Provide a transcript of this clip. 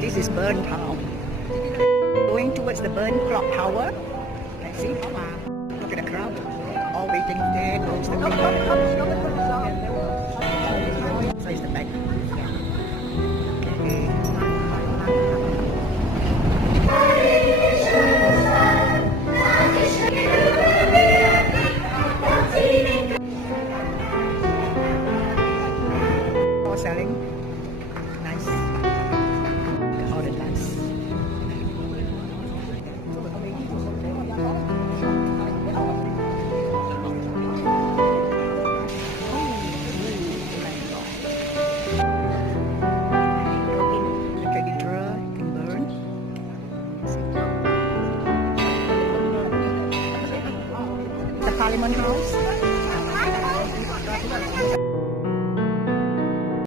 This is Bern town. Going towards the Bern clock tower. Let's see. Look at the crowd. All waiting there. Goes the king. So it's the back. Okay. All selling. Nice. All the nice. The cathedral in Bern. The Parliament House.